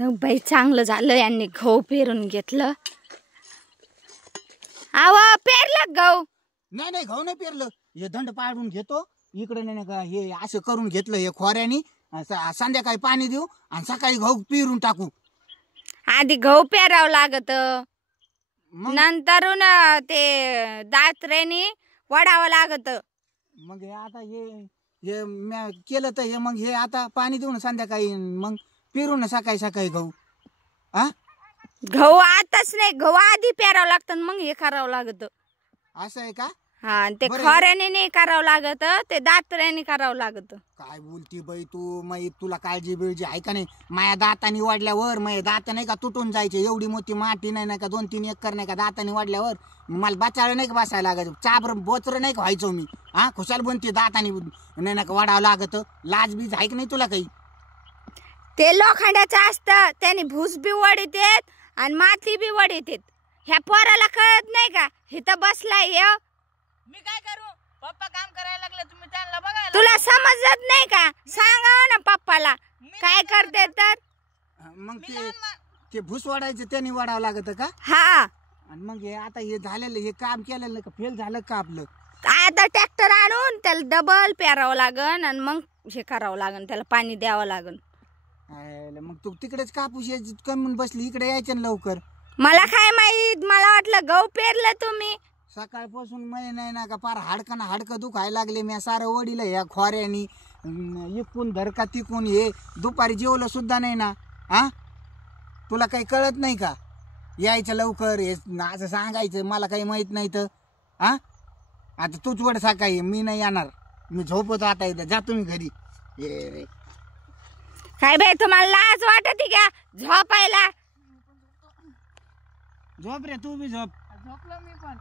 बाई चांगलं झालं यांनी गहू पेरून घेतलं. आव पेरलं गहू? नाही नाही गहू नाही पेरलं. हे दंड पाडून घेतो इकडे नाही का हे असं करून घेतलं हे खोऱ्यानी. संध्याकाळी पाणी देऊ आणि सकाळी गहू पेरून टाकू. आधी गहू पेरावं लागत नंतरून ते दात्रेनी वडावं लागत. मग हे आता हे म्या केलं तर हे मग हे आता पाणी देऊ ना संध्याकाळी मग पेरू ना सकाळी सकाळी गहू. गहू आताच नाही गहू आधी पेरावं लागतं मग हे करावं लागत. असं आहे का? हा ते खऱ्याने नाही करावं लागत ते दात्र्याने करावं लागत. काय बोलती बाई तू? मग तुला काळजी बिळजी आहे का नाही? माझ्या दातानी वाढल्यावर माझे दात नाही का तुटून जायचे. एवढी मोठी माती नाही का 2-3 एकर नाही का दातानी वाढल्यावर मला बचाळ नाही का बसायला लागत. चाबर बोचर नाही का व्हायचो मी. खुशाल बनते दातानी नाही का वाढावं लागत. लाज बीज आहे का नाही तुला काही? ते लोखंडाचं असतं त्याने भूस बी वडीत येत आणि माती बी वडीत येत. ह्या पोराला कळत नाही का? इथं बसलाय मी काय करू? पप्पा काम करायला लागले तुम्ही त्यांना बघायला. तुला समजत नाही का? सांगाव ना पप्पाला काय करते तर. मग ते भूस वाढायचं त्याने वाढावं लागत का? हा. आणि मग हे आता हे झालेलं हे काम केलेलं का फेल झालं का आपलं? आता ट्रॅक्टर आणून त्याला डबल पेरावं लागन आणि मग हे करावं लागन त्याला पाणी द्यावं लागन. मग तू तिकडेच कापूस कमून बसली इकडे यायचं ना लवकर. मला काय माहित मला वाटलं गहू पेरलं तुम्ही. सकाळपासून मै नाही ना का पार हाडकन हाडकं दुखायला लागले. मी सारं वडील ह्या खोऱ्यानी इकून धरका तिकून हे दुपारी जेवलं सुद्धा नाही ना. तुला काही कळत नाही का? यायचं लवकर हे असं सांगायचं मला काही माहित नाही तर. आता तूच वड सकाळी मी नाही येणार. मी झोपतो आता इथं जा तुम्ही घरी. ये रे काय बाई तुम्हाला लाज वाटते का झोपायला? झोप रे तू बी झोप. झोपलो मी पण.